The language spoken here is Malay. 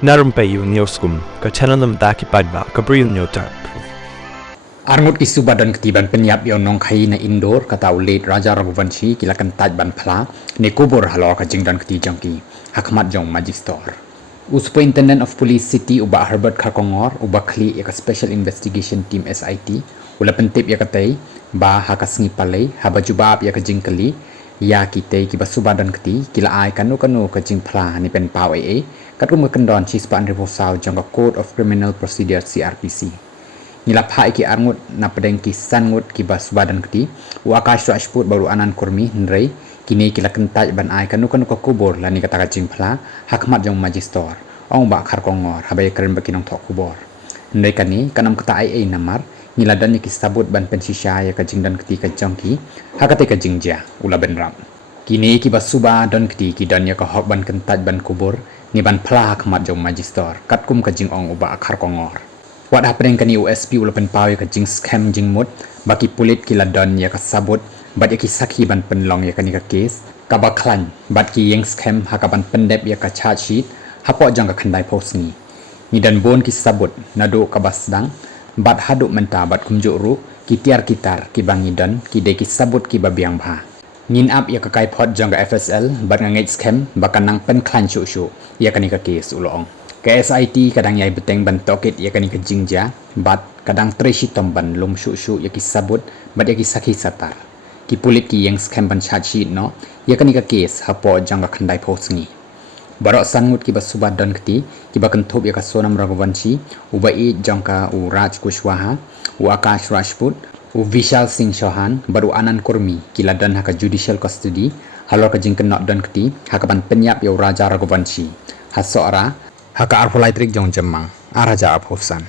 Na Rympei U ke channel nabynta ki paidbah ke Bri U Hynñiewtrep. Arngut isu badan ketiban penyap yang nongkai na indoor kata ulit Raja Raghuvanshi kila kyntait ban phla ne kubur halor ka jingdan keti jongki hakhmat jong majistor. Superintendent of Police City uba Herbert Kharkongor uba kli ya Special Investigation Team SIT ula pentip ya katai ba hakasngi palai habajubab ya ka jingkali ya kita ki basubadan keti kila ai kanu ka jing phla ni pen pau AA katum kendon chispan reposal jong ka Code of Criminal Procedure CRPC. Nilapha iki arngut na pedeng ki sangut ki bas badan keti u Akash rajput baru Anand kurmi hynrei kini kila kyntait ban ai kanu ka kubur lani kata ka jing phla hakhmat jong majistor ong ba Kharkongor habai keren bakinong thok kubur hynrei kani kanam kata ai namar niladan ki sabut ban pensisya ya ka jingdan keti ka jongki hakate ka jingja ula benram kini ki basuba don keti ki dan ya ka hok ban kyntait ban kubur ni ban phla hakhmat jong majistor katkum ka jing ong uba Kharkongor. Wat happening kani USP ulapan pau ya ka jing scam jing mut baki pulit kila don ya ka sabut bat ya ki sakhi ban penlong ya kani ka case ka baklan bat ki yang scam hakaban pendep ya ka charge sheet hapo jang ka khandai post ni dan bon ki sabut nado ka basdang bat haduk menta bat kumjuk ru ki tiar kitar ki bangi don ki de ki sabut ki babiang bha nin up ya ka kai pot jang ka FSL bat ngai scam bakanang pen klan shu ya kani ka case ulong ke SIT kadang yai beteng ban tokit ya kani ke jingja bat kadang treshi tomban lum shu ya ki sabut bat ya ki sakhi satar ki pulit ki yang scam ban charge no ya kani ka case hapo jang ka khandai post ngi baroh sangut ki basubat don keti ki bakan thop ya ka Sonam Raghuvanshi ubai jang ka u Raj Kushwaha u Akash Rajput u Vishal Singh Chauhan baru Anand kurmi ki ladan ha ka judicial custody halor ka jing kenok don keti hakaban penyap ya Raja Raghuvanshi hasora haka arpulai trik jong jemang araja aphosan